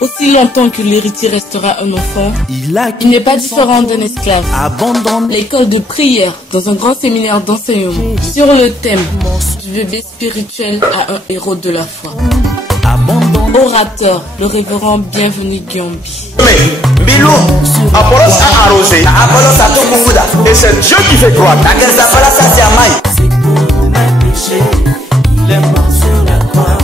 Aussi longtemps que l'héritier restera un enfant, il n'est pas différent d'un esclave. L'école de prière dans un grand séminaire d'enseignement sur le thème du bébé spirituel à un héros de la foi. Orateur, le révérend Bienvenu Guiambi. Bilou, Apollos a arrosé, Apollos a tout Kouda. Et c'est Dieu qui fait croître. C'est pour mes péchés, il est mort sur la croix.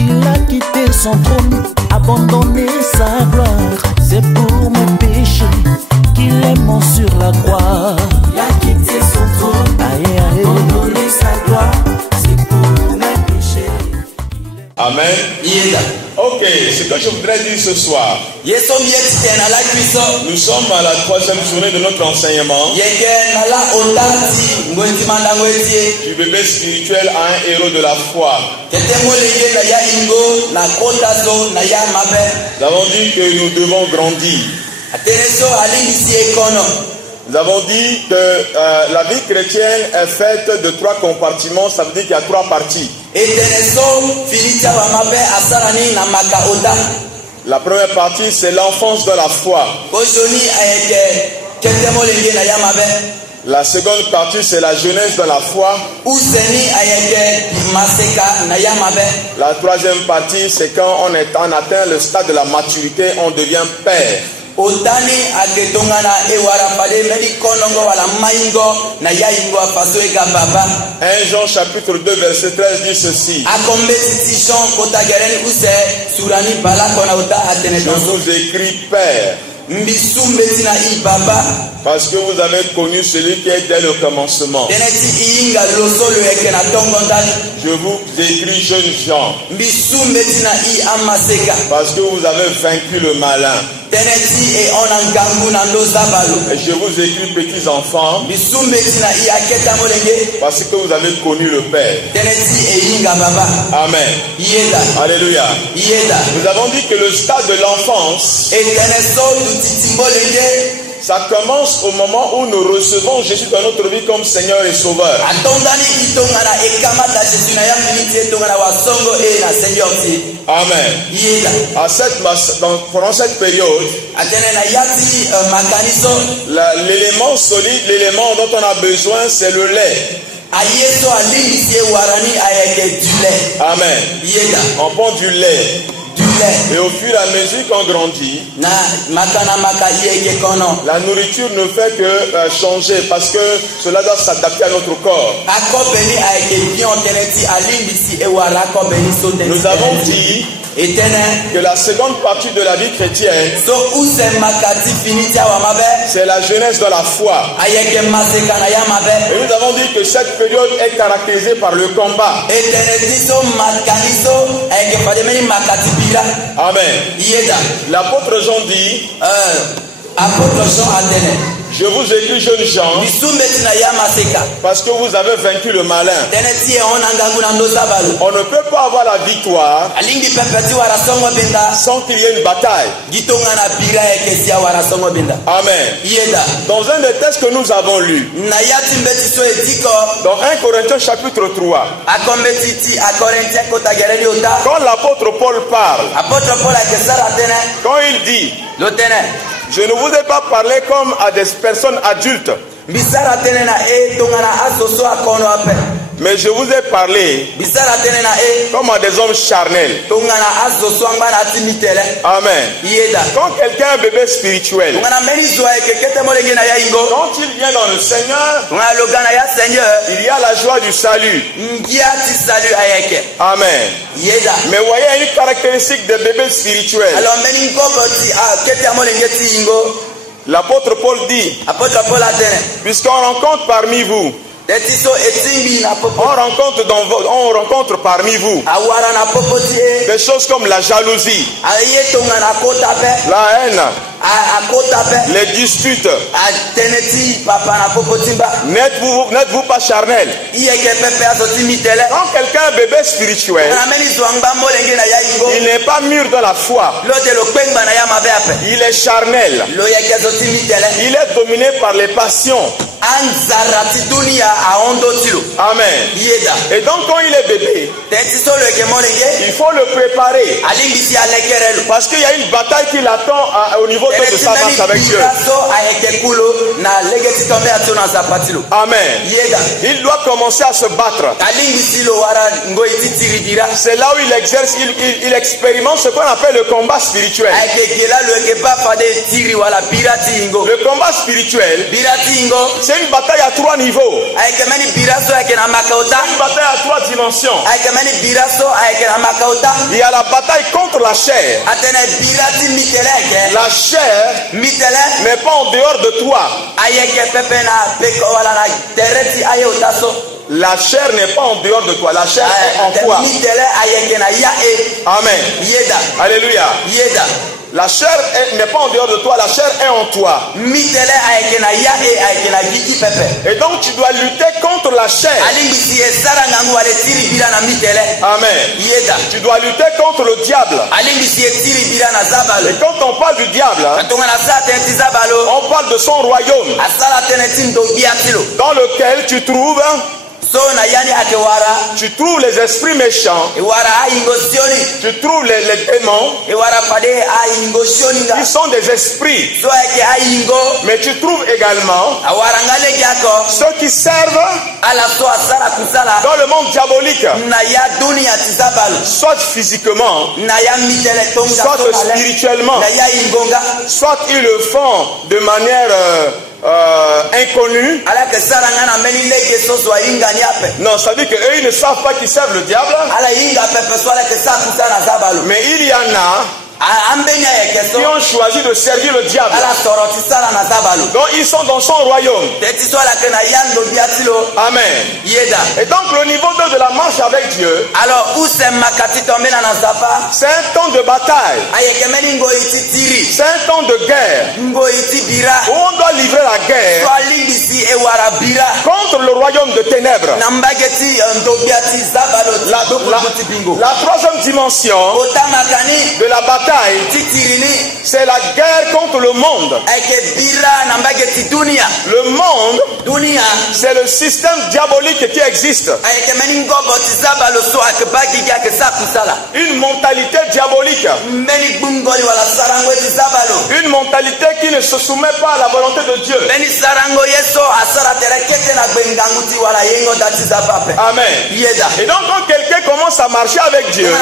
Il a quitté son trône, abandonné sa gloire. C'est pour mes péchés qu'il est mort sur la croix. Il a quitté son trône, abandonné sa gloire. C'est pour mes péchés. Amen. Ok, ce que je voudrais dire ce soir. Nous sommes à la 3e journée de notre enseignement. Du bébé spirituel à un héros de la foi. Nous avons dit que nous devons grandir. Nous avons dit que la vie chrétienne est faite de 3 compartiments, ça veut dire qu'il y a 3 parties. La première partie, c'est l'enfance de la foi. La seconde partie, c'est la jeunesse de la foi. La troisième partie, c'est quand on atteint le stade de la maturité, on devient père. 1 Jean chapitre 2 verset 13 dit ceci. Je vous écris Père, parce que vous avez connu celui qui est dès le commencement. Je vous écris jeunes gens, parce que vous avez vaincu le malin. Et je vous écris petits enfants, parce que vous avez connu le Père. Amen. Alléluia. Nous avons dit que le stade de l'enfance, ça commence au moment où nous recevons Jésus dans notre vie comme Seigneur et Sauveur. Amen. Pendant cette période, l'élément solide, l'élément dont on a besoin, c'est le lait. Amen. On prend du lait. Et au fur et à mesure qu'on grandit, la nourriture ne fait que changer, parce que cela doit s'adapter à notre corps. Nous avons dit que la seconde partie de la vie chrétienne, c'est la jeunesse de la foi. Et nous avons dit que cette période est caractérisée par le combat. Amen. L'apôtre Jean dit, je vous écris jeunes gens, parce que vous avez vaincu le malin. On ne peut pas avoir la victoire sans qu'il y ait une bataille. Amen. Dans un des textes que nous avons lus, dans 1 Corinthiens chapitre 3, quand l'apôtre Paul parle, quand il dit, je ne vous ai pas parlé comme à des personnes adultes, mais je vous ai parlé comme à des hommes charnels. Amen. Quand quelqu'un est un bébé spirituel, quand il vient dans le Seigneur, il y a la joie du salut. Amen. Mais voyez une caractéristique des bébés spirituels. L'apôtre Paul dit, puisqu'on rencontre parmi vous, on rencontre parmi vous des choses comme la jalousie, la haine, les disputes. N'êtes-vous pas charnel? Quand quelqu'un est bébé spirituel, il n'est pas mûr dans la foi. Il est charnel. Il est dominé par les passions. Amen. Et donc quand il est bébé, il faut le préparer. Parce qu'il y a une bataille qui l'attend au niveau de sa marche avec Dieu. Amen. Il doit commencer à se battre. C'est là où il exerce, il expérimente ce qu'on appelle le combat spirituel. Le combat spirituel, c'est une bataille à 3 niveaux. Une bataille à 3 dimensions. Il y a la bataille contre la chair. La chair n'est pas en dehors de toi. La chair n'est pas en dehors de toi. La chair est en toi. Amen. Alléluia. La chair n'est pas en dehors de toi, la chair est en toi. Et donc tu dois lutter contre la chair. Amen. Tu dois lutter contre le diable. Et quand on parle du diable, on parle de son royaume, dans lequel tu trouves les esprits méchants, tu trouves les démons, qui sont des esprits, mais tu trouves également ceux qui servent dans le monde diabolique, soit physiquement, soit spirituellement, soit ils le font de manière inconnue. Non, ça veut dire qu'eux ils ne savent pas qu'ils servent le diable. Mais il y en a qui ont choisi de servir le diable. Donc ils sont dans son royaume. Amen. Et donc le niveau 2 de la marche avec Dieu, c'est un temps de bataille. C'est un temps de guerre où on doit livrer la guerre contre le royaume de ténèbres. La troisième dimension de la bataille, c'est la guerre contre le monde. Le monde, c'est le système diabolique qui existe. Une mentalité diabolique. Une mentalité qui ne se soumet pas à la volonté de Dieu. Amen. Et donc quand quelqu'un commence à marcher avec Dieu,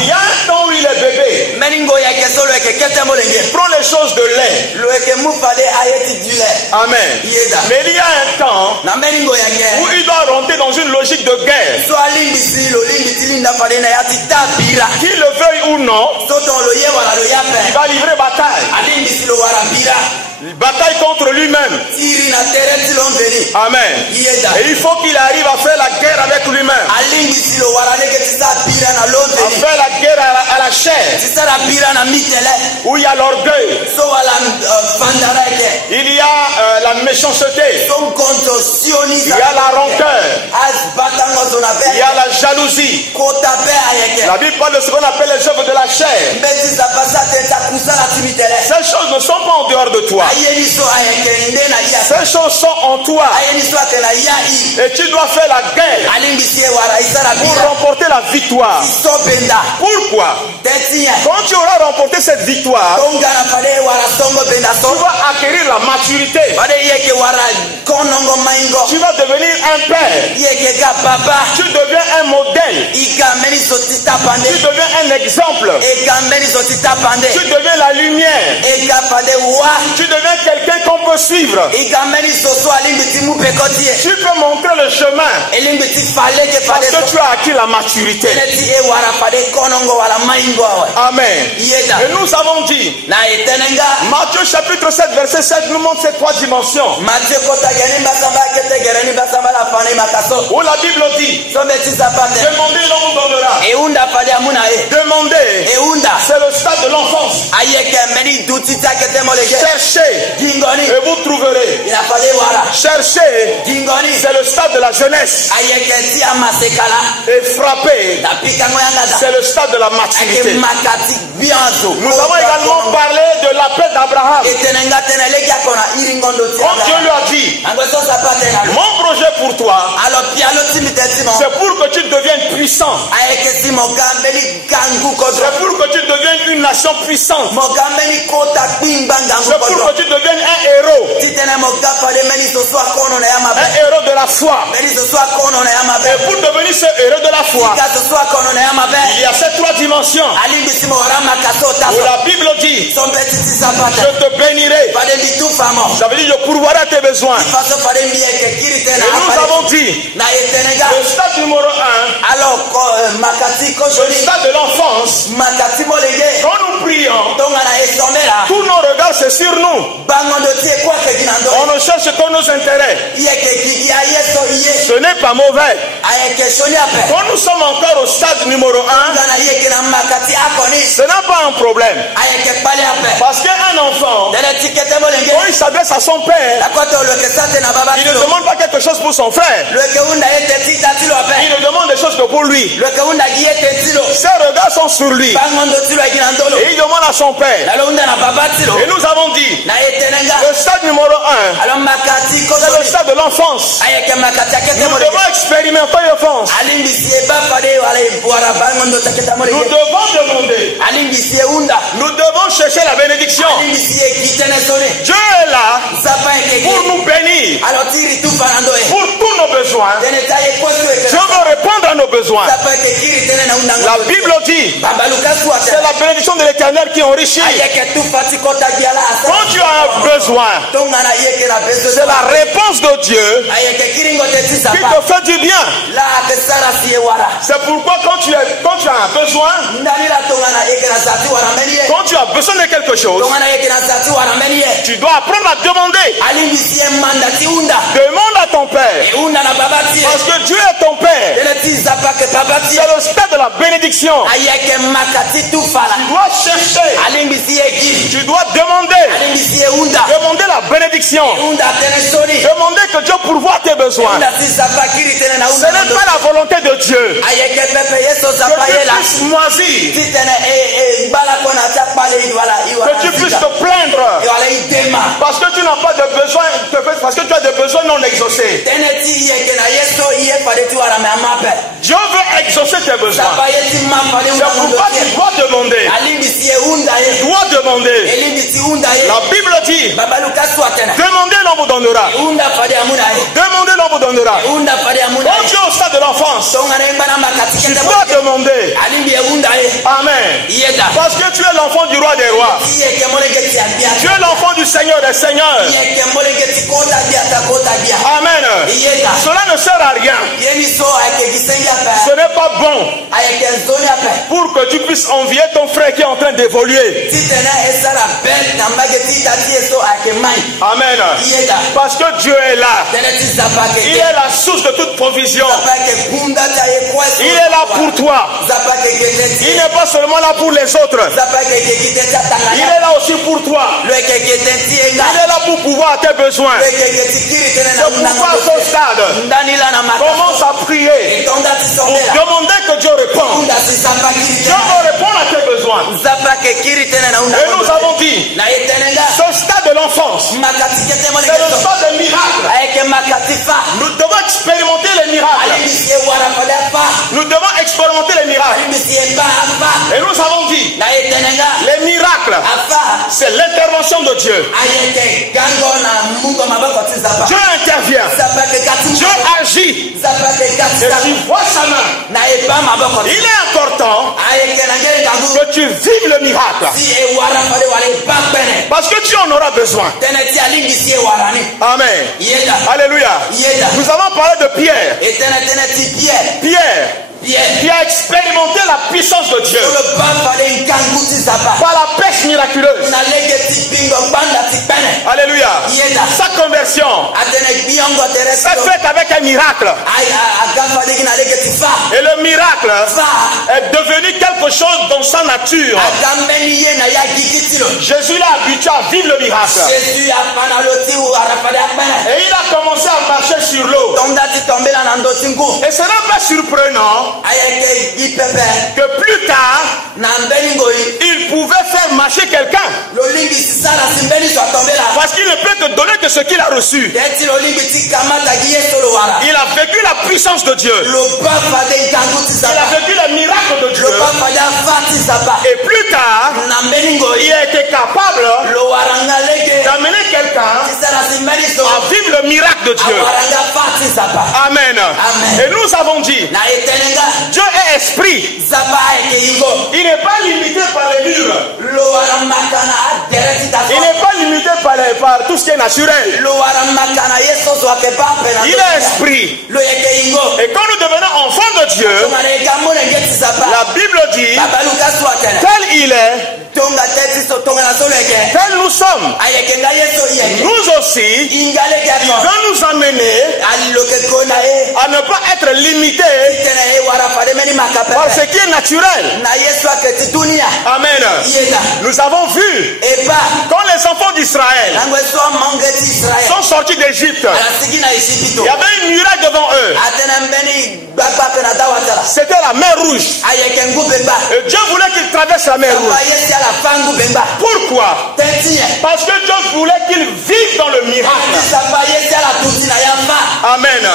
il y a un temps où il est bébé. Il prend les choses de lait. Amen. Mais il y a un temps où il doit rentrer dans une logique de guerre. Qu'il le veuille ou non, il va livrer bataille. Bataille contre lui-même. Amen. Et il faut qu'il arrive à faire la guerre avec lui-même. À faire la guerre à la chair. Où il y a l'orgueil. Il y a la méchanceté. Il y a la rancœur. Il y a la jalousie. La Bible parle de ce qu'on appelle les œuvres de la chair. Ces choses ne sont pas en dehors de toi. Ces choses sont en toi. Et tu dois faire la guerre pour remporter la victoire. Pourquoi? Quand tu auras remporté cette victoire, tu vas acquérir la maturité. Tu vas devenir un père. Tu deviens un modèle. Tu deviens un exemple. Tu deviens la lumière. Tu deviens quelqu'un qu'on peut suivre. Tu peux montrer le chemin parce que tu as acquis la maturité. Amen. Et nous avons dit, Matthieu chapitre 7 verset 7 nous montre ces 3 dimensions. Où la Bible dit, demandez, l'on vous donnera. Demandez, c'est le stade de l'enfance. Cherchez et vous trouverez. Cherchez, c'est le stade de la jeunesse. Et frappez, c'est le stade de la maturité. Nous avons également parlé de l'appel d'Abraham. Comme Dieu lui a dit, mon projet pour toi, c'est pour que tu deviennes puissant. C'est pour que tu deviennes une nation puissante. C'est pour que tu deviennes un héros. Un héros de la foi. Et pour devenir ce héros de la foi, il y a ces trois dimensions où la Bible dit, je te bénirai. Ça veut dire je pourvoirai tes besoins. Et nous avons dit, le stade numéro 1, le stade de l'enfance, quand nous prions, tous nos regards c'est sur nous. On ne cherche que nos intérêts. Ce n'est pas mauvais. Quand nous sommes encore au stade numéro 1, ce n'est pas un problème. Parce qu'un enfant, quand il s'adresse à son père, il ne demande pas quelque chose pour son frère. Il ne demande des choses que pour lui. Ses regards sont sur lui. Et il demande à son père. Et nous avons dit, le stade numéro 1, c'est le stade de l'enfance. Nous devons expérimenter l'enfance. Nous devons demander. Nous devons chercher la bénédiction. Dieu est là pour nous bénir. Pour tous nos besoins. Dieu veut répondre à nos besoins. La Bible dit, c'est la bénédiction de l'Éternel qui enrichit. Quand tu as un besoin, c'est la réponse de Dieu qui te fait du bien. C'est pourquoi quand tu as un besoin, quand tu as besoin de quelque chose, tu dois apprendre à demander. Demande à ton père. Parce que Dieu est ton père. C'est le stade de la bénédiction. Tu dois chercher. Tu dois demander. Demander la bénédiction. Demander que Dieu pourvoie tes besoins. Ce n'est pas la volonté de Dieu que tu puisses moisir, que tu puisses te plaindre parce que tu n'as pas de besoin, parce que tu as des besoins non exaucés. Dieu veut exaucer tes besoins. C'est pourquoi tu dois demander. Tu dois demander. La Bible dit, demandez, l'on vous donnera. Demandez, l'on vous donnera. Quand tu es au stade de l'enfance, tu dois demander. Amen. Parce que tu es l'enfant du roi des rois. Tu es l'enfant du Seigneur des seigneurs. Amen. Cela ne sert à rien. Ce n'est pas bon pour que tu puisses envier ton frère qui est en train d'évoluer. Amen. Parce que Dieu est là. Il est la source de toute provision. Il est là pour toi. Il n'est pas seulement là pour les autres. Il est là aussi pour toi. Il est là pour pouvoir tes besoins. C'est pourquoi à ce stade, commence à prier pour demander que Dieu réponde. Dieu va répondre à tes besoins. Et nous avons dit, ce stade de l'enfance, c'est le stade des miracles. Nous devons expérimenter les miracles. Nous devons expérimenter les miracles. Et nous avons dit, les miracles, c'est l'intervention de Dieu. Dieu intervient. Dieu agit. Et tu vois sa main. Il est important que tu vives le miracle. Parce que tu en auras besoin. Amen. Alléluia. Nous avons parlé de Pierre. Pierre qui a expérimenté la puissance de Dieu par la pêche miraculeuse. miraculeuse. Alléluia. Sa conversion s'est faite avec un miracle. Et le miracle est devenu quelque chose dans sa nature. Jésus l'a habitué à vivre le miracle. Et il a commencé à marcher sur l'eau. Et ce n'est pas surprenant que plus tard, il pouvait faire marcher quelqu'un. Parce qu'il ne peut te donner que ce qu'il a reçu. Il a vécu la puissance de Dieu. Il a vécu le miracle de Dieu. Et plus tard, il a été capable d'amener quelqu'un à vivre le miracle de Dieu. Amen. Et nous avons dit, Dieu est esprit. Il n'est pas limité par les murs. Il n'est pas limité par tout ce qui est naturel. Il est esprit. Et quand nous devenons enfants de Dieu, la Bible dit, tel il est, tel nous sommes. Nous aussi, il veut nous amener à ne pas être limité par ce qui est naturel. Amen. Nous avons vu quand les enfants d'Israël sont sortis d'Égypte, il y avait une muraille devant eux. C'était la mer rouge. Et Dieu voulait qu'ils traversent la mer rouge. Pourquoi? Parce que Dieu voulait qu'ils vivent dans le miracle. Amen.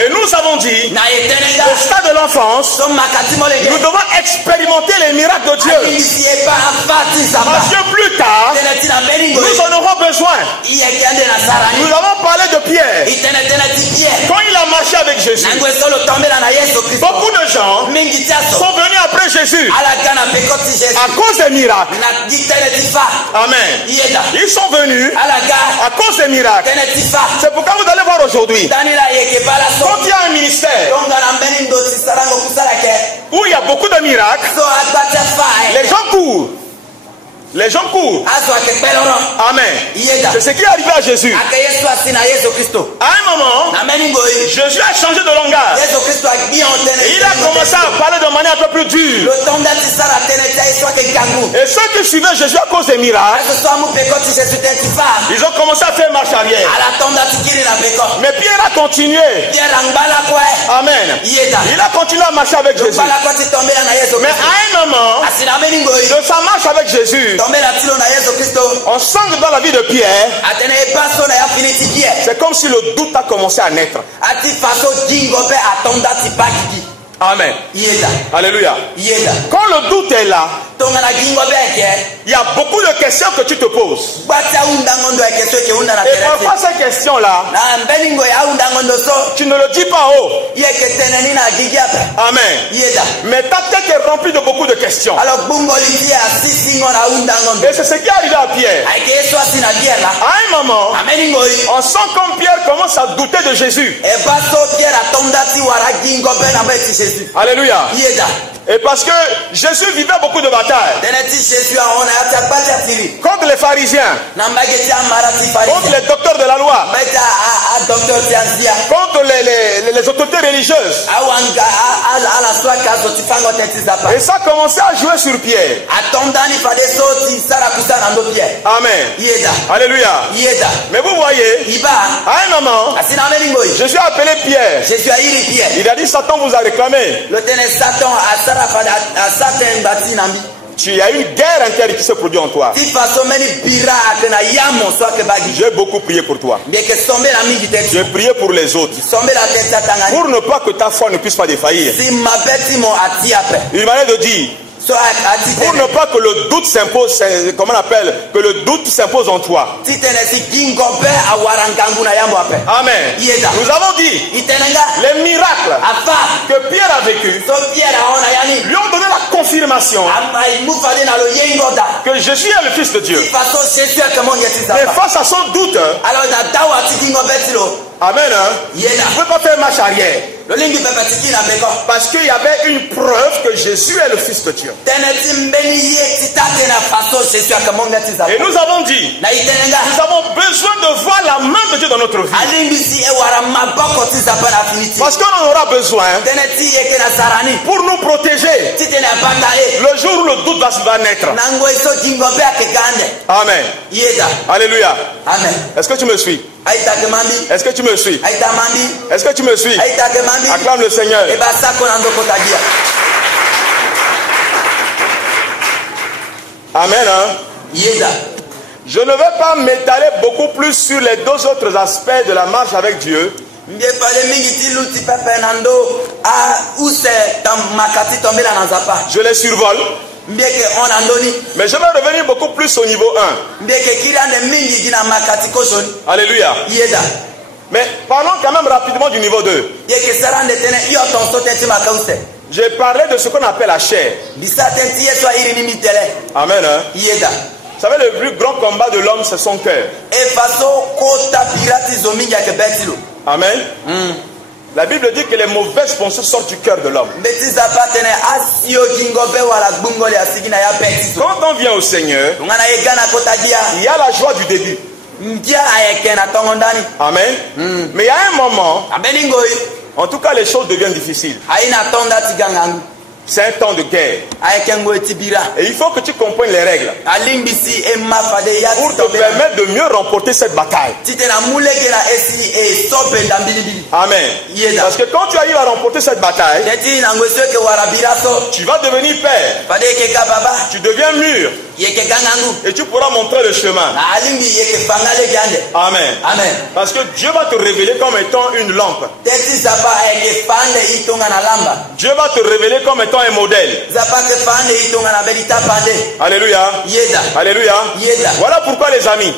Et nous avons dit, au stade de l'enfance, nous devons expérimenter les miracles de Dieu. Parce que plus tard, nous en aurons besoin. Nous avons parlé de Pierre. Quand il a marché avec Jésus, beaucoup de gens sont venus après Jésus à cause des miracles. Amen. Ils sont venus à cause des miracles. C'est pourquoi vous allez voir aujourd'hui, quand il y a un ministère où il y a beaucoup de miracles, les gens courent. Les gens courent. Amen. C'est ce qui est arrivé à Jésus. À un moment, Jésus a changé de langage. Et il a commencé à parler de manière un peu plus dure. Et ceux qui suivaient Jésus à cause des miracles, ils ont commencé à faire marche arrière. Mais Pierre a continué. Amen. Il a continué à marcher avec Jésus. Mais à un moment, de sa marche avec Jésus, on sent que dans la vie de Pierre, c'est comme si le doute a commencé à naître. Amen. Alléluia. Quand le doute est là, il y a beaucoup de questions que tu te poses. Et parfois ces questions-là, tu ne le dis pas haut. Amen. Mais ta tête est remplie de beaucoup de questions. Et c'est ce qui est arrivé à Pierre. À un moment, on sent comme Pierre commence à douter de Jésus. Alléluia. Et parce que Jésus vivait beaucoup de batailles contre les pharisiens, contre les docteurs de la loi, contre les autorités religieuses. Et ça commençait à jouer sur Pierre. Amen. Alléluia. Mais vous voyez, à un moment, Jésus a appelé Pierre. Il a dit, Satan vous a réclamé. Il y a une guerre interne qui se produit en toi. J'ai beaucoup prié pour toi. J'ai prié pour les autres. Pour ne pas que ta foi ne puisse pas défaillir. Il m'a de dire, pour ne pas que le doute s'impose, comment on appelle, que le doute s'impose en toi. Amen. Nous avons dit, les miracles que Pierre a vécu lui ont donné la confirmation que Jésus est le Fils de Dieu. Mais face à son doute, amen, vous ne pouvez pas faire marche arrière. Parce qu'il y avait une preuve que Jésus est le Fils de Dieu. Et nous avons dit, nous avons besoin de voir la main de Dieu dans notre vie. Parce qu'on en aura besoin pour nous protéger le jour où le doute va naître. Amen. Alléluia. Est-ce que tu me suis? Est-ce que tu me suis? Est-ce que tu me suis? Acclame le Seigneur. Amen. Je ne vais pas m'étaler beaucoup plus sur les deux autres aspects de la marche avec Dieu. Je les survole. Mais je vais revenir beaucoup plus au niveau 1. Alléluia. Mais parlons quand même rapidement du niveau 2. J'ai parlé de ce qu'on appelle la chair. Amen. Vous savez, le plus grand combat de l'homme, c'est son cœur. Amen. La Bible dit que les mauvaises pensées sortent du cœur de l'homme. Quand on vient au Seigneur, il y a la joie du début. Amen. Mais il y a un moment, en tout cas, les choses deviennent difficiles. C'est un temps de guerre. Et il faut que tu comprennes les règles pour te permettre de mieux remporter cette bataille. Amen. Parce que quand tu arrives à remporter cette bataille, tu vas devenir père. Tu deviens mûr. Et tu pourras montrer le chemin. Amen. Parce que Dieu va te révéler comme étant une lampe. Dieu va te révéler comme étant un modèle. Alléluia. Alléluia. Voilà pourquoi, les amis,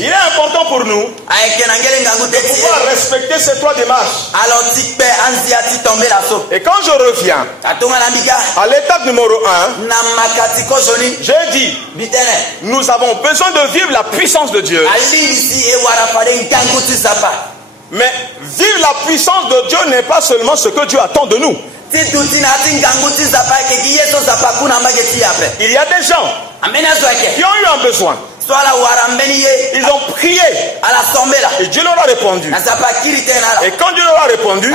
il est important pour nous de pouvoir respecter ces trois démarches. Et quand je reviens à l'étape numéro 1, j'ai dit, nous avons besoin de vivre la puissance de Dieu. Mais vivre la puissance de Dieu n'est pas seulement ce que Dieu attend de nous. Il y a des gens qui ont eu un besoin. Ils ont prié et Dieu leur a répondu. Et quand Dieu leur a répondu,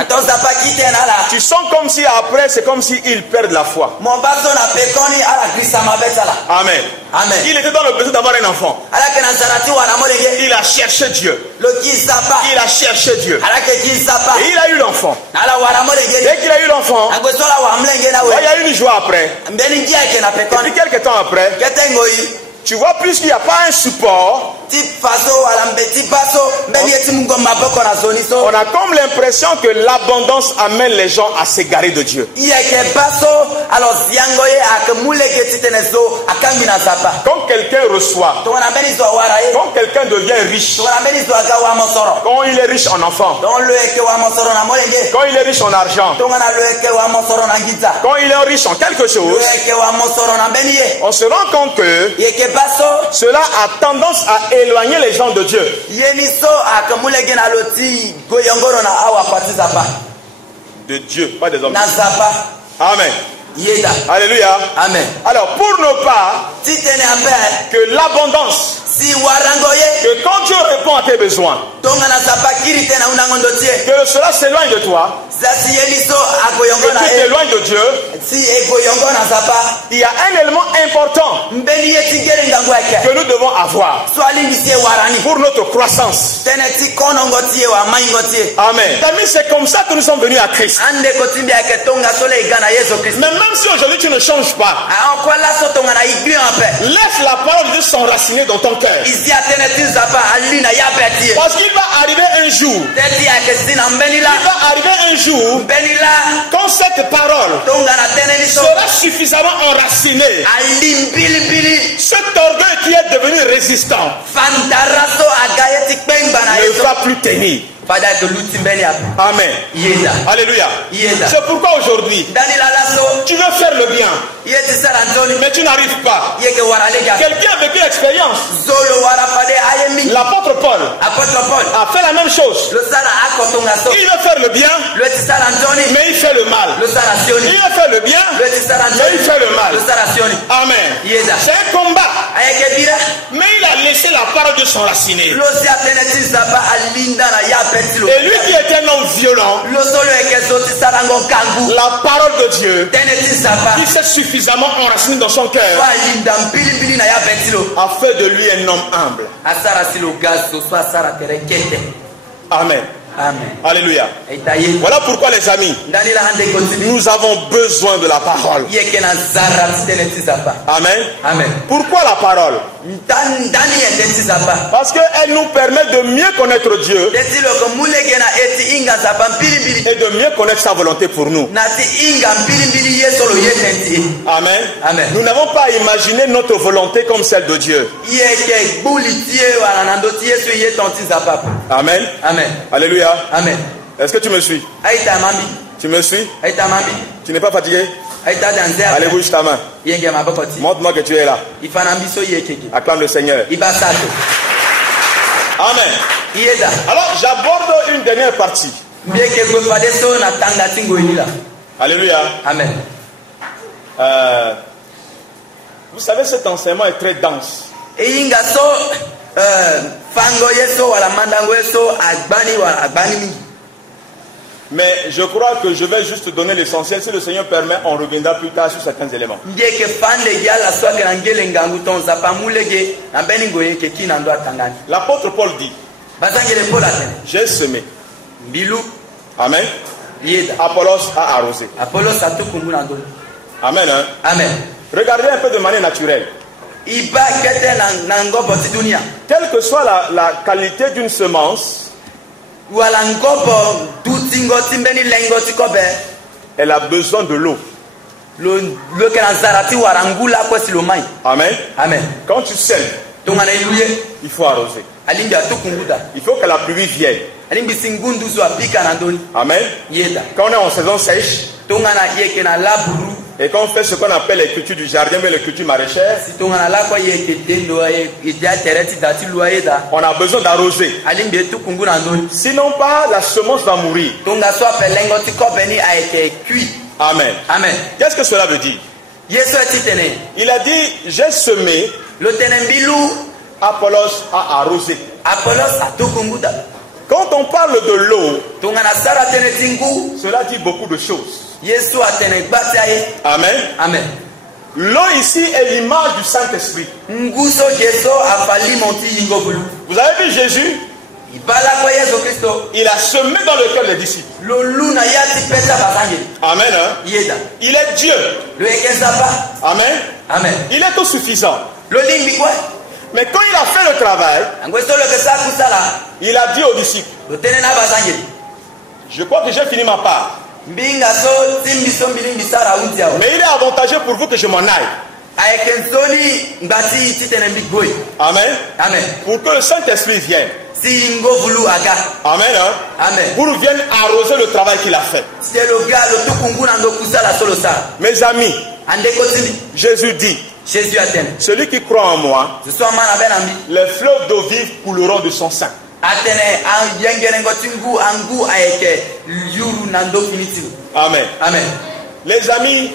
tu sens comme si après c'est comme si ils perdent la foi. Amen. Il était dans le besoin d'avoir un enfant. Il a cherché Dieu. Il a cherché Dieu. Et il a eu l'enfant. Dès qu'il a eu l'enfant, il y a eu une joie après. Et puis quelques temps après, tu vois, puisqu'il n'y a pas un support, on a comme l'impression que l'abondance amène les gens à s'égarer de Dieu. Quand quelqu'un reçoit, quand quelqu'un devient riche, quand il est riche en enfants, quand il est riche en argent, quand il est riche en quelque chose, on se rend compte que cela a tendance à éloigner les gens de Dieu. De Dieu, pas des hommes. Amen. Alléluia. Amen. Alors, pour ne pas que l'abondance, que quand Dieu répond à tes besoins, que cela s'éloigne de toi, que tu t'éloignes de Dieu, il y a un élément important que nous devons avoir pour notre croissance. Amen. Amis, c'est comme ça que nous sommes venus à Christ. Mais même si aujourd'hui tu ne changes pas, laisse la parole de Dieu s'enraciner dans ton cœur. Parce qu'il va arriver un jour, quand cette parole sera suffisamment enracinée, cet orgueil qui est devenu résistant ne va plus tenir. Amen. Alléluia. C'est pourquoi aujourd'hui, tu veux faire le bien, mais tu n'arrives pas. Quelqu'un avec une expérience. L'apôtre Paul a fait la même chose. Il veut faire le bien, mais il fait le mal. Il veut faire le bien, mais il fait le mal. Amen. C'est un combat. Mais il a laissé la parole de s'enraciner. Et lui qui était un homme violent, la parole de Dieu, qui s'est suffisamment enraciné dans son cœur, a fait de lui un homme humble. Amen. Amen. Alléluia. Voilà pourquoi les amis, nous avons besoin de la parole. Amen. Amen. Pourquoi la parole? Parce qu'elle nous permet de mieux connaître Dieu et de mieux connaître sa volonté pour nous. Amen. Amen. Nous n'avons pas imaginé notre volonté comme celle de Dieu. Amen. Amen. Alléluia. Amen. Est-ce que tu me suis? Tu me suis? Tu n'es pas fatigué? Allez, bouge ta main. Montre-moi que tu es là. Acclame le Seigneur. Amen. Alors, j'aborde une dernière partie. Alléluia. Amen. Vous savez, cet enseignement est très dense. Mais je crois que je vais juste donner l'essentiel. Si le Seigneur permet, on reviendra plus tard sur certains éléments. L'apôtre Paul dit: j'ai semé. Amen. Apollos a arrosé. Amen. Hein? Amen. Regardez un peu de manière naturelle. Quelle que soit la qualité d'une semence, elle a besoin de l'eau. Amen. Amen. Quand tu sèmes, il faut arroser. Il faut que la pluie vienne. Amen. Quand on est en saison sèche, et quand on fait ce qu'on appelle les cultures du jardin, mais les cultures maraîchères, on a besoin d'arroser. Sinon pas, la semence va mourir. Amen. Amen. Qu'est-ce que cela veut dire? Il a dit: j'ai semé, Apollos a arrosé. Quand on parle de l'eau, cela dit beaucoup de choses. Amen. Amen. L'eau ici est l'image du Saint-Esprit. Vous avez vu Jésus? Il a semé dans le cœur des disciples. Amen. Hein? Il est Dieu. Amen. Amen. Il est tout suffisant. Mais quand il a fait le travail, il a dit aux disciples: je crois que j'ai fini ma part. Mais il est avantageux pour vous que je m'en aille. Amen. Amen. Pour que le Saint-Esprit vienne. Amen. Hein? Amen. Pour vienne arroser le travail qu'il a fait. Mes amis, Jésus dit: celui qui croit en moi, les fleuves d'eau vive couleront de son sein. Amen. Amen. Les amis,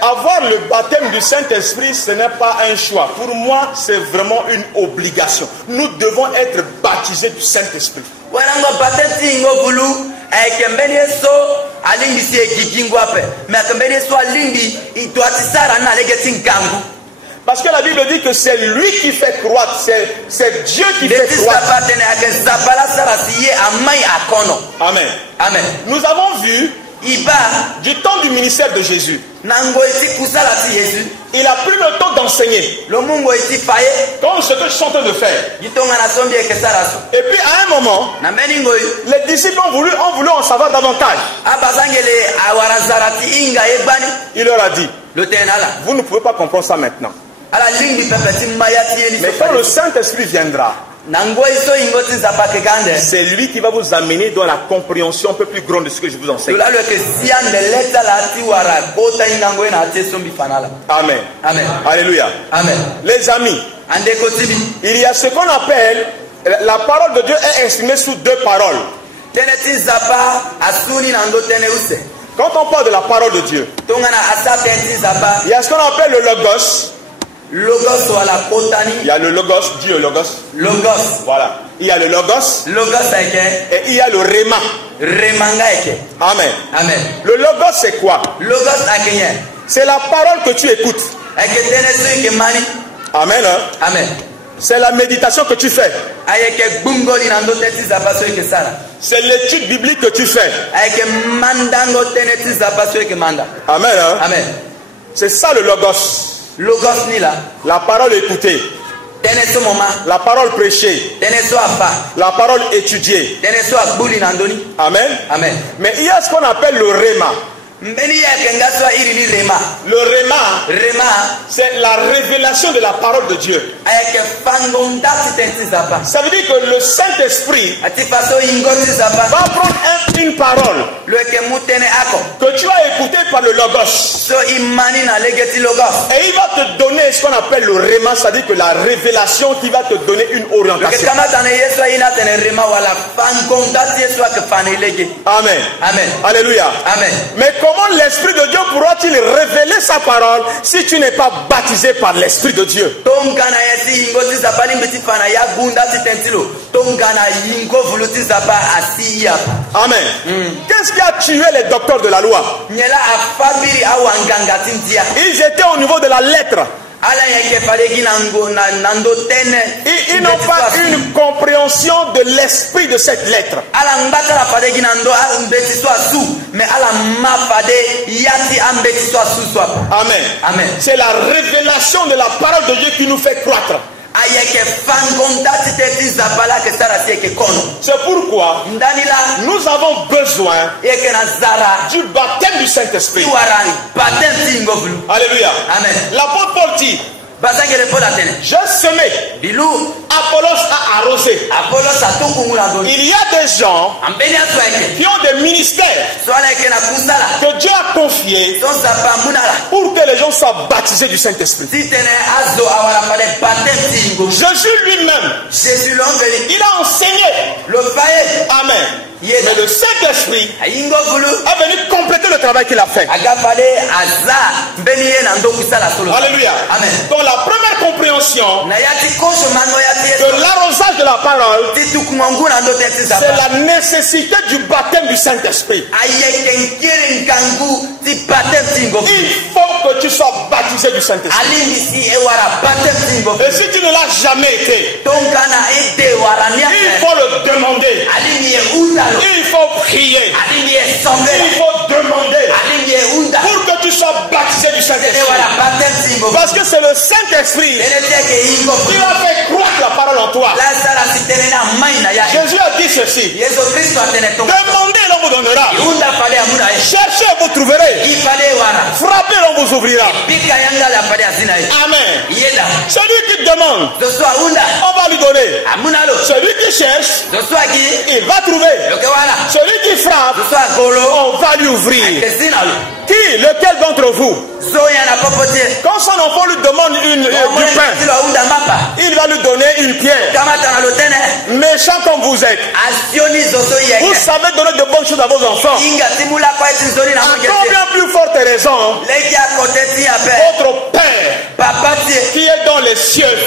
avoir le baptême du Saint-Esprit, ce n'est pas un choix. Pour moi, c'est vraiment une obligation. Nous devons être baptisés du Saint-Esprit. Parce que la Bible dit que c'est lui qui fait croître, c'est Dieu qui fait croître. Amen. Amen. Nous avons vu du temps du ministère de Jésus, il a pris le temps d'enseigner. Comme ce que je suis en train de faire. Et puis à un moment, les disciples ont voulu en savoir davantage. Il leur a dit: vous ne pouvez pas comprendre ça maintenant. Mais quand le Saint-Esprit viendra, c'est lui qui va vous amener dans la compréhension un peu plus grande de ce que je vous enseigne. Amen. Amen. Alléluia. Amen. Les amis, il y a ce qu'on appelle la parole de Dieu est exprimée sous deux paroles. Quand on parle de la parole de Dieu, il y a ce qu'on appelle le logos. Logos ou la potani. Il y a le logos, Dieu logos. Logos. Voilà. Il y a le logos. Logos et il y a le réma. Remanga. Amen. Amen. Le logos c'est quoi? Logos c'est la parole que tu écoutes. Amen. Hein? Amen. C'est la méditation que tu fais. C'est l'étude biblique que tu fais. Amen. Hein? Amen. C'est ça le logos. Logos ni là. La parole écoutée. La parole prêchée. La parole étudiée. Amen. Amen. Mais il y a ce qu'on appelle le réma. Le réma, c'est la révélation de la parole de Dieu. Ça veut dire que le Saint-Esprit va prendre une parole que tu as écoutée par le logos. Et il va te donner ce qu'on appelle le réma, c'est-à-dire que la révélation qui va te donner une orientation. Amen. Amen. Alléluia. Amen. Mais comment l'Esprit de Dieu pourra-t-il révéler sa parole si tu n'es pas baptisé par l'Esprit de Dieu? Amen. Qu'est-ce qui a tué les docteurs de la loi? Ils étaient au niveau de la lettre. Ils n'ont pas une compréhension de l'esprit de cette lettre. Amen. Amen. C'est la révélation de la parole de Dieu qui nous fait croître. C'est pourquoi nous avons besoin du baptême du Saint-Esprit. Alléluia. Amen. L'apôtre Paul dit: j'ai semé, Apollos a arrosé. Il y a des gens qui ont des ministères que Dieu a confiés pour que les gens soient baptisés du Saint-Esprit. Jésus lui-même, il a enseigné. Amen. Mais le Saint-Esprit est venu compléter le travail qu'il a fait. Alléluia. Amen. Donc la première compréhension de l'arrosage de la parole, c'est la nécessité du baptême du Saint-Esprit. Il faut que tu sois baptisé du Saint-Esprit. Et si tu ne l'as jamais été, il faut le demander. Il faut prier. Il faut demander pour que tu sois baptisé du Saint-Esprit. Parce que c'est le Saint-Esprit qui va faire croître la parole en toi. Jésus a dit ceci: demandez, l'on vous donnera. Cherchez, vous trouverez. Frappez, l'on vous ouvrira. Amen. Celui qui demande, on va lui donner. Celui qui cherche, il va trouver. Celui qui frappe, on va lui ouvrir. Qui? Lequel d'entre vous, quand son enfant lui demande du pain, il va lui donner une pierre? Méchant comme vous êtes, vous savez donner de bonnes choses à vos enfants. À combien plus forte raison votre Père qui est dans les cieux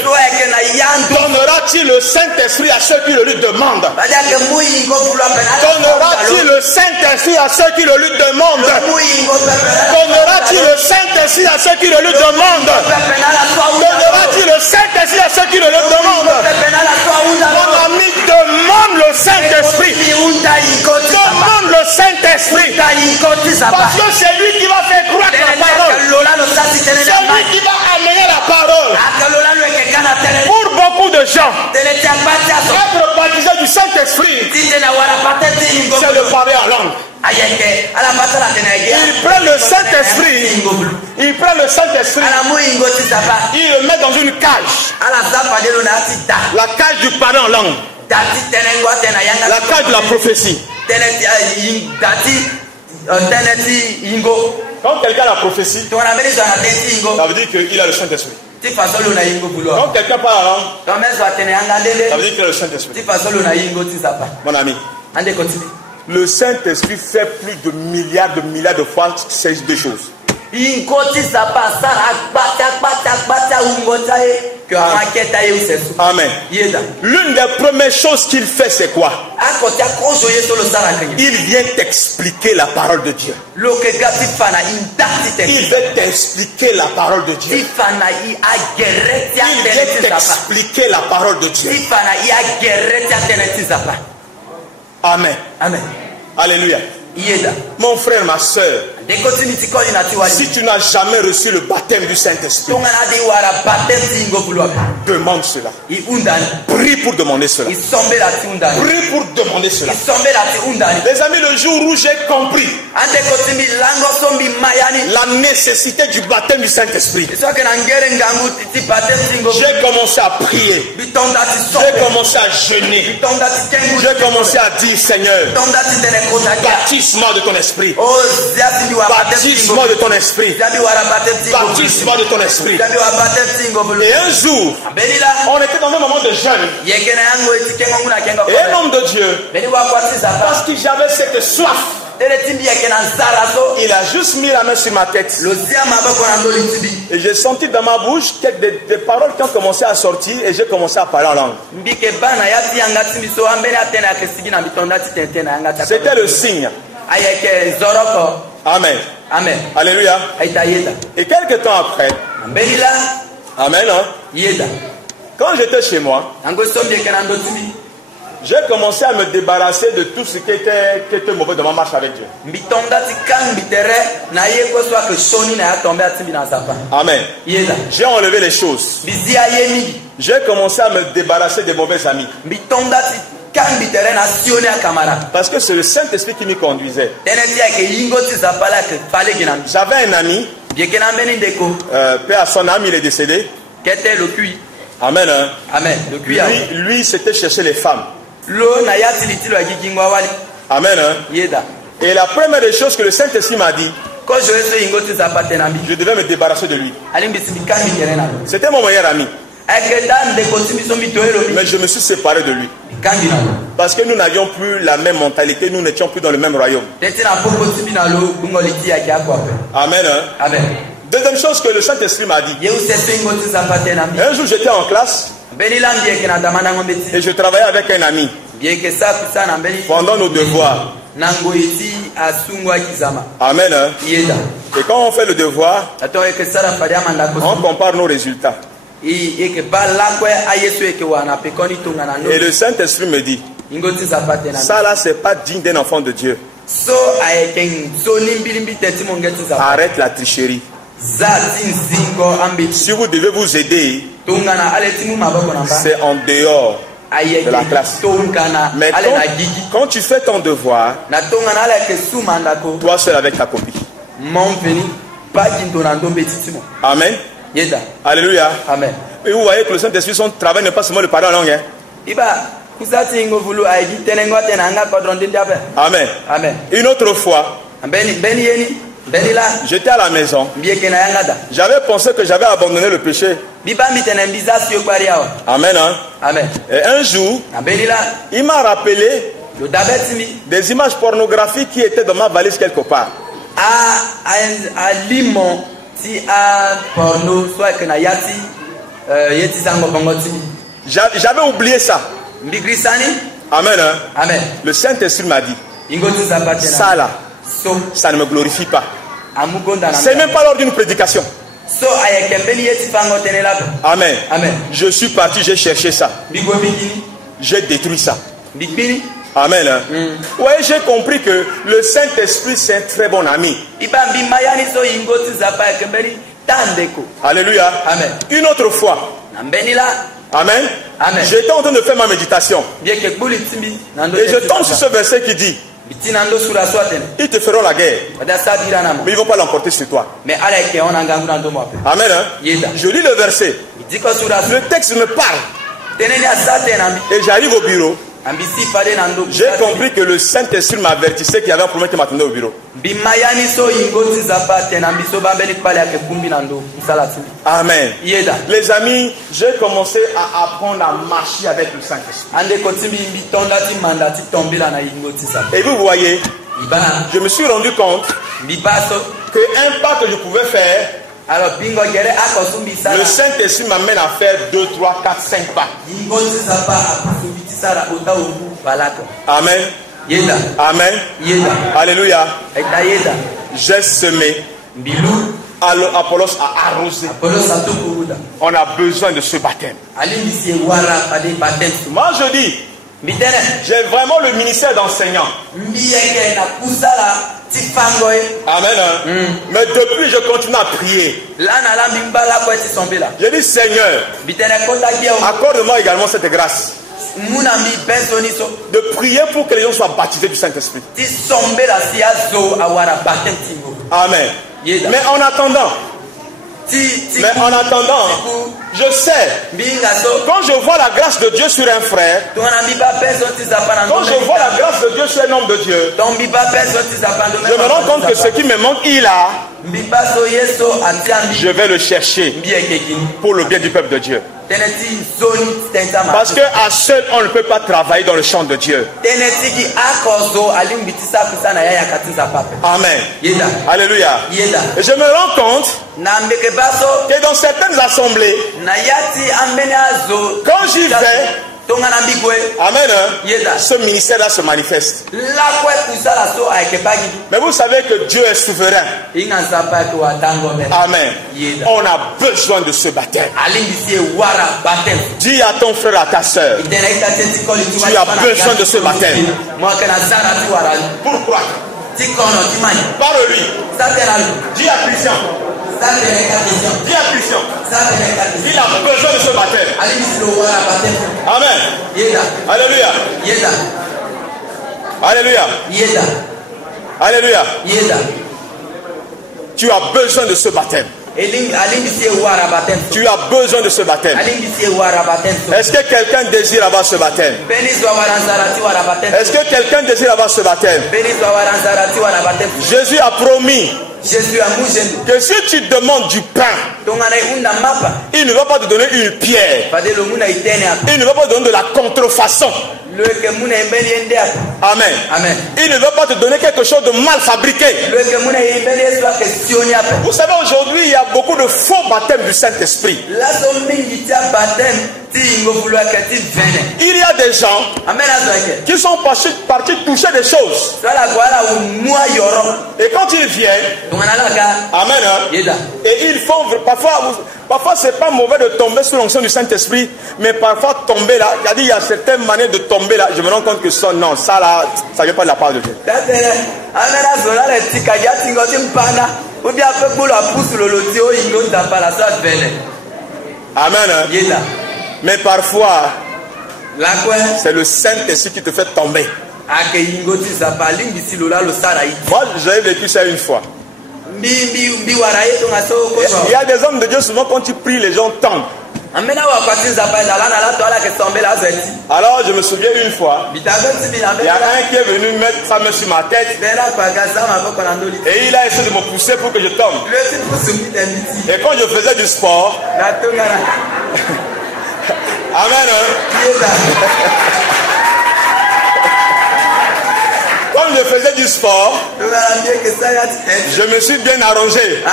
donnera-t-il le Saint-Esprit à ceux qui le lui demandent? Donnera-t-il le Saint-Esprit à ceux qui le lui demandent? Donnera-t-il le Saint-Esprit à ceux qui le lui demandent? Donnera-t-il le Saint-Esprit à ceux qui le lui demandent? Mon ami, demande le Saint-Esprit. Demande le Saint-Esprit. Parce que c'est lui qui va faire croître la parole. C'est lui qui va amener la parole. Pour beaucoup de gens, être baptisé du Saint-Esprit, c'est de parler en langue. Il prend le Saint-Esprit, il le met dans une cage. La cage du parler en langue. La cage de la prophétie. Quand quelqu'un a la prophétie, ça veut dire qu'il a le Saint-Esprit. Quand quelqu'un parle en langue, ça veut dire qu'il a le Saint-Esprit. Mon ami, Le Saint-Esprit fait plus de milliards de fois ces deux choses. Amen. L'une des premières choses qu'il fait, c'est quoi? Il vient t'expliquer la parole de Dieu. Il veut t'expliquer la parole de Dieu. Il vient t'expliquer la parole de Dieu. Amen. Amen. Alléluia. Mon frère, ma soeur, si tu n'as jamais reçu le baptême du Saint-Esprit, demande cela. Prie pour demander cela. Prie pour demander cela. Les amis, le jour où j'ai compris la nécessité du baptême du Saint-Esprit, j'ai commencé à prier. J'ai commencé à jeûner. J'ai commencé à dire, Seigneur, baptise-moi de ton esprit. Baptise-moi de ton esprit. Baptise-moi de ton esprit. Et un jour, on était dans un moment de jeûne. Et un homme de Dieu, parce que j'avais cette soif, il a juste mis la main sur ma tête. Et j'ai senti dans ma bouche des paroles qui ont commencé à sortir et j'ai commencé à parler en langue. C'était le signe. Amen. Amen. Alléluia. Et quelques temps après, amen, hein? Quand j'étais chez moi, j'ai commencé à me débarrasser de tout ce qui était mauvais dans ma marche avec Dieu. Amen. J'ai enlevé les choses. J'ai commencé à me débarrasser des mauvais amis. Parce que c'est le Saint-Esprit qui m'y conduisait. J'avais un ami, paix à son âme, il est décédé. Amen. Hein? Amen. Lui c'était chercher les femmes. Amen. Hein? Et la première des choses que le Saint-Esprit m'a dit, je devais me débarrasser de lui. C'était mon meilleur ami. Mais je me suis séparé de lui. Parce que nous n'avions plus la même mentalité, nous n'étions plus dans le même royaume. Amen. Hein? Amen. Deuxième chose que le Saint-Esprit m'a dit. Un jour j'étais en classe et je travaillais avec un ami pendant nos devoirs. Amen. Hein? Et quand on fait le devoir, on compare nos résultats. Et le Saint-Esprit me dit, ça là c'est pas digne d'un enfant de Dieu. Arrête la tricherie. Si vous devez vous aider, c'est en dehors de la classe. Mais quand tu fais ton devoir, toi seul avec ta copie. Amen. Alléluia. Amen. Et vous voyez que le Saint-Esprit, son travail n'est pas seulement de parler en langue. Hein? Amen. Amen. Une autre fois, j'étais à la maison. J'avais pensé que j'avais abandonné le péché. Amen. Hein? Amen. Et un jour, il m'a rappelé des images pornographiques qui étaient dans ma valise quelque part. J'avais oublié ça. Amen. Hein? Amen. Le Saint-Esprit m'a dit, ça là, ça ne me glorifie pas. C'est même pas lors d'une prédication. Amen. Amen. Je suis parti, j'ai cherché ça. J'ai détruit ça. Amen. Hein? Ouais, j'ai compris que le Saint-Esprit c'est un très bon ami. Alléluia. Amen. Une autre fois. Amen. Amen. J'étais en train de faire ma méditation. Et je tombe sur ce verset qui dit, ils te feront la guerre, mais ils ne vont pas l'emporter sur toi. Amen. Hein? Je lis le verset. Le texte me parle. Et j'arrive au bureau. J'ai compris que le Saint-Esprit m'avertissait qu'il y avait un problème qui m'attendait au bureau. Amen. Les amis, j'ai commencé à apprendre à marcher avec le Saint-Esprit. Et vous voyez, je me suis rendu compte qu'un pas que je pouvais faire, le Saint-Esprit m'amène à faire 2, 3, 4, 5 pas. Amen. Amen. Alléluia. J'ai semé. Apollos a arrosé. On a besoin de ce baptême. Moi je dis, j'ai vraiment le ministère d'enseignant. Amen. Mais depuis je continue à prier. J'ai dit Seigneur, accorde-moi également cette grâce de prier pour que les gens soient baptisés du Saint-Esprit. Amen. Mais en attendant, je sais, quand je vois la grâce de Dieu sur un frère, quand je vois la grâce de Dieu sur un homme de Dieu, je me rends compte que ce qui me manque, il a. Je vais le chercher pour le bien du peuple de Dieu. Parce qu'à seul, on ne peut pas travailler dans le champ de Dieu. Amen. Alléluia. Et je me rends compte que dans certaines assemblées, quand j'y vais, amen, ce ministère-là se manifeste. Mais vous savez que Dieu est souverain. Amen. On a besoin de ce baptême. Dis à ton frère, à ta soeur, tu as besoin de ce baptême. Pourquoi? Parle-lui. Dis à Christian. Dis à Christian. Il a besoin de ce baptême. Amen. Alléluia. Alléluia. Alléluia. Tu as besoin de ce baptême. Tu as besoin de ce baptême. Est-ce que quelqu'un désire avoir ce baptême? Est-ce que quelqu'un désire avoir ce baptême? Jésus a promis que si tu demandes du pain, il ne va pas te donner une pierre. Il ne va pas te donner de la contrefaçon. Amen. Amen. Il ne veut pas te donner quelque chose de mal fabriqué. Vous savez, aujourd'hui, il y a beaucoup de faux baptêmes du Saint-Esprit. Il y a des gens qui sont partis toucher des choses. Et quand ils viennent, amen, et ils font parfois c'est pas mauvais de tomber sous l'onction du Saint-Esprit, mais parfois tomber là, il y a certaines manières de tomber là, je me rends compte que ça, non, ça là, ça vient pas de la part de Dieu. Amen. Mais parfois, c'est le Saint-Esprit qui te fait tomber. Moi, j'ai vécu ça une fois. Il y a des hommes de Dieu, souvent quand tu pries, les gens tombent. Alors je me souviens une fois, il y a un qui est venu mettre sa main sur ma tête et il a essayé de me pousser pour que je tombe. Et quand je faisais du sport, amen. Comme je faisais du sport, je me suis bien arrangé.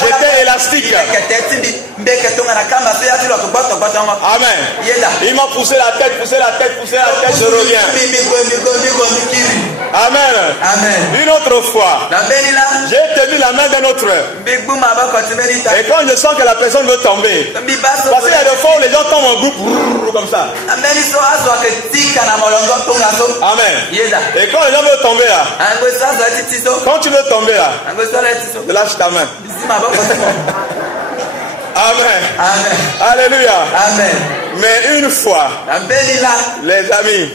J'étais élastique. Amen. Il m'a poussé la tête, je reviens. Amen. Amen. Une autre fois, j'ai tenu la main d'un autre. Et quand je sens que la personne veut tomber, parce qu'il y a des fois où les gens tombent en groupe comme ça. Amen. Et quand les gens veulent tomber là, quand tu veux tomber là, lâche ta main. Amen. Amen. Alléluia. Amen. Mais une fois, les amis,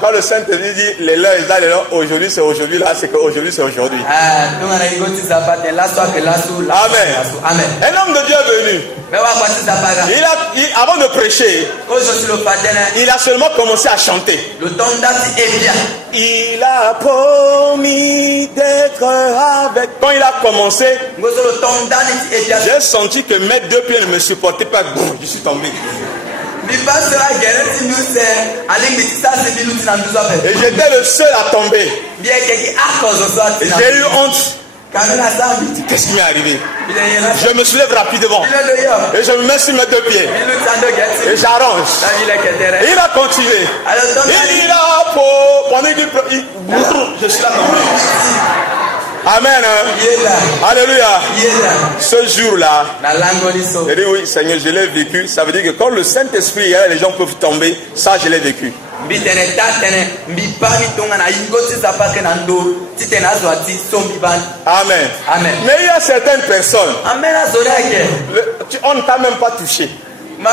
Quand le Saint-Esprit dit les leurs, aujourd'hui c'est aujourd'hui, là c'est qu'aujourd'hui c'est aujourd'hui. Amen. Un homme de Dieu est venu. Avant de prêcher, il a seulement commencé à chanter. Il a promis d'être avec. Quand il a commencé, j'ai senti que mes deux pieds ne me supportaient pas. Je suis tombé. Et j'étais le seul à tomber. J'ai eu honte. Qu'est-ce qui m'est arrivé? Je me soulève rapidement et je me mets sur mes deux pieds et j'arrange. Et il a continué. Il a pendant qu'il je suis là tombé. Amen. Alléluia. Ce jour-là, j'ai dit oui, Seigneur, je l'ai vécu. Ça veut dire que quand le Saint-Esprit est là, les gens peuvent tomber. Ça, je l'ai vécu. Amen. Amen. Mais il y a certaines personnes, on ne t'a même pas touché. Le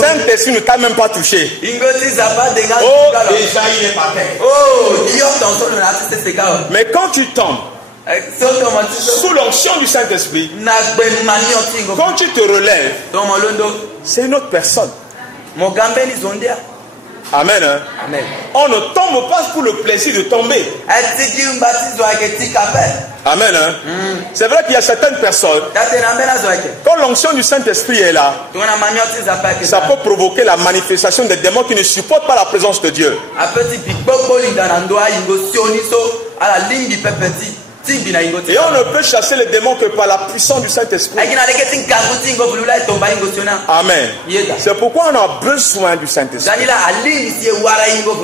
Saint-Esprit ne t'a même pas touché. Oh, déjà il est par terre. Mais quand tu tombes sous l'onction du Saint-Esprit, quand tu te relèves, c'est une autre personne. Amen. Hein? Amen. On ne tombe pas pour le plaisir de tomber. Amen. Hein? C'est vrai qu'il y a certaines personnes, quand l'onction du Saint-Esprit est là, ça peut provoquer la manifestation des démons qui ne supportent pas la présence de Dieu. Et on ne peut chasser les démons que par la puissance du Saint-Esprit. Amen. C'est pourquoi on a besoin du Saint-Esprit.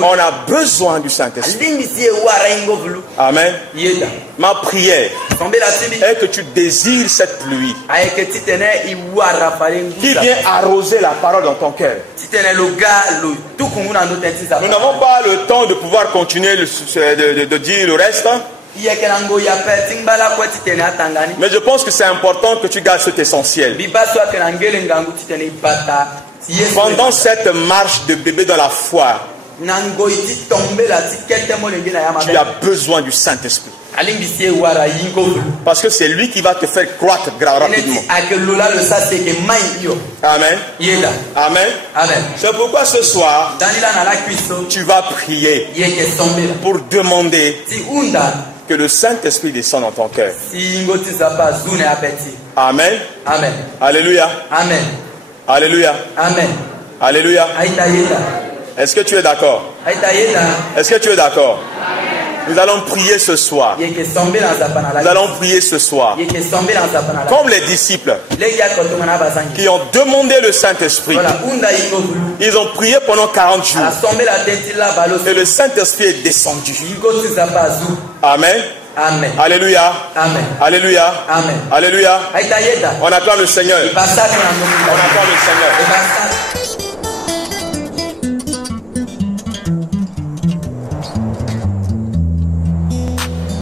On a besoin du Saint-Esprit. Amen. Ma prière est que tu désires cette pluie qui vient arroser la parole dans ton cœur. Nous n'avons pas le temps de pouvoir continuer de dire le reste. Mais je pense que c'est important que tu gardes cet essentiel. Pendant cette marche de bébé dans la foi, tu as besoin du Saint-Esprit. Parce que c'est lui qui va te faire croître rapidement. Amen. Amen. C'est pourquoi ce soir, tu vas prier pour demander que le Saint-Esprit descende dans ton cœur. Amen. Amen. Alléluia. Amen. Alléluia. Amen. Alléluia. Est-ce que tu es d'accord? Est-ce que tu es d'accord? Nous allons prier ce soir. Nous allons prier ce soir. Comme les disciples qui ont demandé le Saint-Esprit. Ils ont prié pendant 40 jours. Et le Saint-Esprit est descendu. Amen. Amen. Alléluia. Amen. Alléluia. Amen. Alléluia. On acclame le Seigneur. On acclame le Seigneur.